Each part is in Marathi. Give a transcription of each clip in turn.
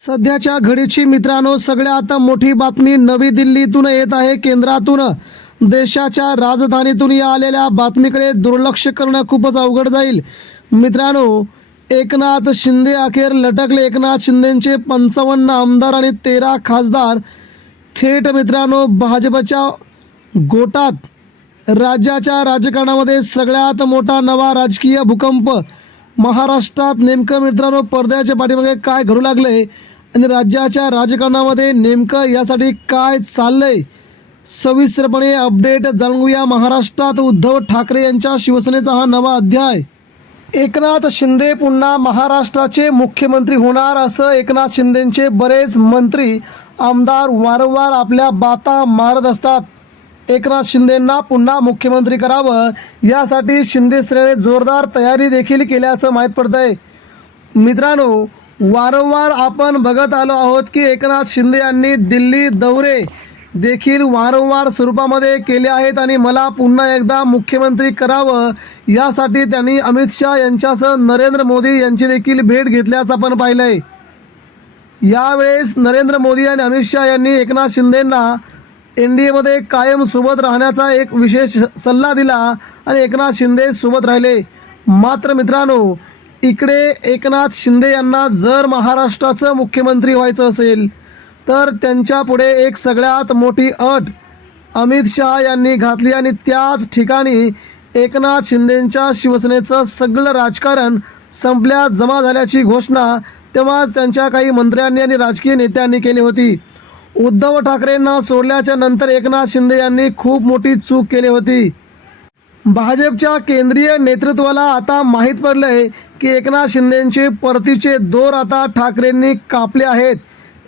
सध्याच्या घडीची मित्रांनो सगळ्यात मोठी बातमी नवी दिल्लीतून येत आहे. केंद्रातून देशाच्या राजधानीतून या आलेल्या बातमीकडे दुर्लक्ष करणं खूपच अवघड जाईल. मित्रांनो, एकनाथ शिंदे अखेर लटकले. एकनाथ शिंदेचे 55 आमदार आणि 13 खासदार थेट मित्रांनो भाजपच्या गोटात. राज्याच्या राजकारणामध्ये सगळ्यात मोठा नवा राजकीय भूकंप महाराष्ट्रात. नेमकं मित्रांनो पडद्याच्या पाठीमागे काय घडू लागलंय आणि राज्याच्या राजकारणामध्ये नेमकं यासाठी काय चाललंय, सविस्तरपणे अपडेट जाणून घेऊया. महाराष्ट्रात उद्धव ठाकरे यांच्या शिवसेनेचा हा नवा अध्याय. एकनाथ शिंदे पुन्हा महाराष्ट्राचे मुख्यमंत्री होणार असं एकनाथ शिंदेचे बरेच मंत्री आमदार वारंवार आपल्या बाता मारत असतात. एकनाथ शिंदेंना पुन्हा मुख्यमंत्री करावं यासाठी शिंदे सेनेने जोरदार तयारी देखील केल्याचं माहीत पडतंय. मित्रांनो, वारंवार आपण बघत आलो आहोत की एकनाथ शिंदे यांनी दिल्ली दौरे देखील वारंवार स्वरूपामध्ये केले आहेत आणि मला पुन्हा एकदा मुख्यमंत्री करावं यासाठी त्यांनी अमित शहा यांच्यासह नरेंद्र मोदी यांची देखील भेट घेतल्याचं आपण पाहिलंय. यावेळेस नरेंद्र मोदी आणि अमित शहा यांनी एकनाथ शिंदेंना NDAमध्ये कायम सोबत राहण्याचा एक विशेष सल्ला दिला आणि एकनाथ शिंदे सोबत राहिले. मात्र मित्रांनो, इकडे एकनाथ शिंदे यांना जर महाराष्ट्राचं मुख्यमंत्री व्हायचं असेल तर त्यांच्या पुढे एक सगळ्यात मोठी अट अमित शहा यांनी घातली आणि त्याच ठिकाणी एकनाथ शिंदेंच्या शिवसेनेचं सगळं राजकारण संपल्यात जमा झाल्याची घोषणा तेव्हाच त्यांच्या काही मंत्र्यांनी आणि राजकीय नेत्यांनी केली होती. उद्धव ठाकरेंना सोडल्याच्या नंतर एकनाथ शिंदे यांनी खूप मोठी चूक केली होती. भाजपच्या केंद्रीय नेतृत्वाला आता माहीत पडलंय की एकनाथ शिंदेंचे परतीचे दोर आता ठाकरेंनी कापले आहेत.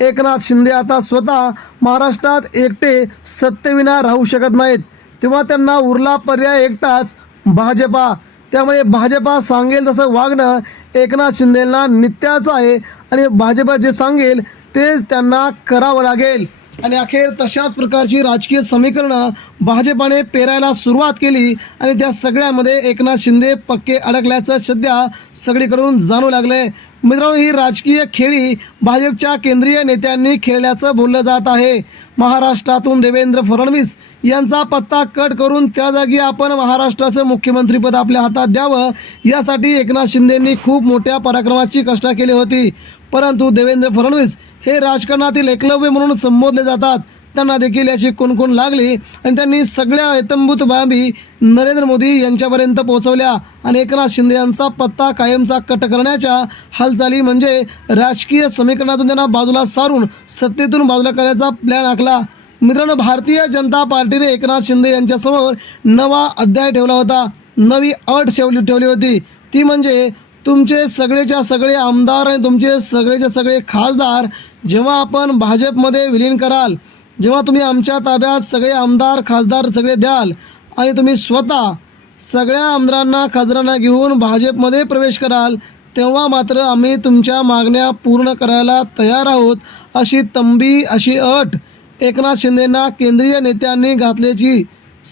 एकनाथ शिंदे आता स्वतः महाराष्ट्रात एकटे सत्तेविना राहू शकत नाहीत. तेव्हा त्यांना उरला पर्याय एकटाच, भाजपा. त्यामुळे भाजपा सांगेल तसं वागणं एकनाथ शिंदेंना नित्याचं आहे आणि भाजपा जे सांगेल तेच त्यांना करावं लागेल. आणि अखेर तशाच प्रकारची राजकीय समीकरणं भाजपाने पेरायला सुरुवात केली आणि त्या सगळ्यामध्ये एकनाथ शिंदे पक्के अडकल्याचं सध्या सगळीकडून जाणू लागलंय. मित्रांनो, ही राजकीय खेळी भाजपच्या केंद्रीय नेत्यांनी खेळल्याचं बोललं जात आहे. महाराष्ट्रातून देवेंद्र फडणवीस यांचा पत्ता कट करून त्या जागी आपण महाराष्ट्राचं मुख्यमंत्रीपद आपल्या हातात द्यावं यासाठी एकनाथ शिंदेंनी खूप मोठ्या पराक्रमाची कष्ट केली होती. परंतु देवेंद्र फडणवीस हे राजकारणातील एकलव्य म्हणून संबोधले जातात. त्यांना देखील याची कुणकुण लागली आणि त्यांनी सगळ्या इत्थंभूत बाबी नरेंद्र मोदी यांच्यापर्यंत पोहोचवल्या आणि एकनाथ शिंदे यांचा पत्ता कायमचा कट करण्याच्या हालचाली म्हणजे राजकीय समीकरणातून त्यांना बाजूला सारून सत्तेतून बाजूला करायचा प्लॅन आखला. मित्रांनो, भारतीय जनता पार्टीने एकनाथ शिंदे यांच्यासमोर नवा अध्याय ठेवला होता. नवी अट ठेवली होती. ती म्हणजे तुमचे सगळेच्या सगळे आमदार आणि तुमचे सगळेचे सगळे खासदार जेव्हा आपण भाजपमध्ये विलीन कराल, जेव्हा तुम्ही आमच्या ताब्यात सगळे आमदार खासदार सगळे द्याल आणि तुम्ही स्वतः सगळ्या आमदारांना खासदारांना घेऊन भाजपमध्ये प्रवेश कराल, तेव्हा मात्र आम्ही तुमच्या मागण्या पूर्ण करायला तयार आहोत अशी तंबी अशी अट एकनाथ शिंदेंना केंद्रीय नेत्यांनी घातल्याची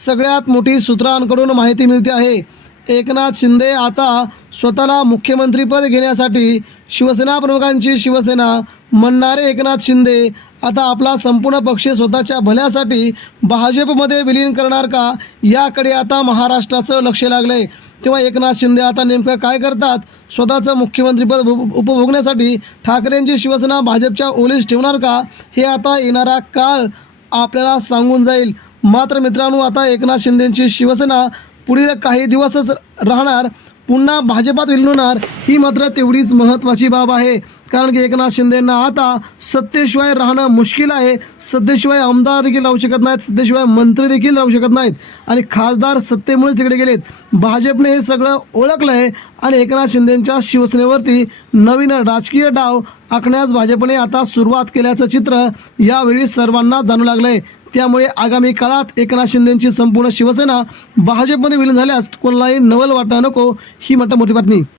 सगळ्यात मोठी सूत्रांकडून माहिती मिळते आहे. एकनाथ शिंदे आता स्वतःला मुख्यमंत्रीपद घेण्यासाठी शिवसेना प्रमुखांची शिवसेना म्हणणारे एकनाथ शिंदे आता आपला संपूर्ण पक्ष स्वतःच्या भल्यासाठी भाजपमध्ये विलीन करणार का याकडे आता महाराष्ट्राचं लक्ष लागलंय. तेव्हा एकनाथ शिंदे आता नेमकं काय करतात, स्वतःचं मुख्यमंत्रीपद उपभोगण्यासाठी ठाकरेंची शिवसेना भाजपच्या ओलीस ठेवणार का हे आता येणारा काळ आपल्याला सांगून जाईल. मात्र मित्रांनो, आता एकनाथ शिंदेंची शिवसेना पुढील काही दिवसच राहणार, पुन्हा भाजपात विलीन होणार ही मात्र तेवढीच महत्त्वाची बाब आहे. कारण की एकनाथ शिंदेंना आता सत्तेशिवाय राहणं मुश्किल आहे. सत्तेशिवाय आमदार देखील राहू शकत नाहीत, सत्तेशिवाय मंत्री देखील राहू शकत नाहीत आणि खासदार सत्तेमुळे तिकडे गेलेत. भाजपने हे सगळं ओळखलं आहे आणि एकनाथ शिंदेंच्या शिवसेनेवरती नवीन राजकीय डाव आखण्यास भाजपने आता सुरुवात केल्याचं चित्र यावेळी सर्वांना जाणू लागलं आहे. त्यामुळे आगामी काळात एकनाथ शिंदेंची संपूर्ण शिवसेना भाजपमध्ये विलीन झाल्यास कोणालाही नवल वाटणं नको, ही मोठी बातमी.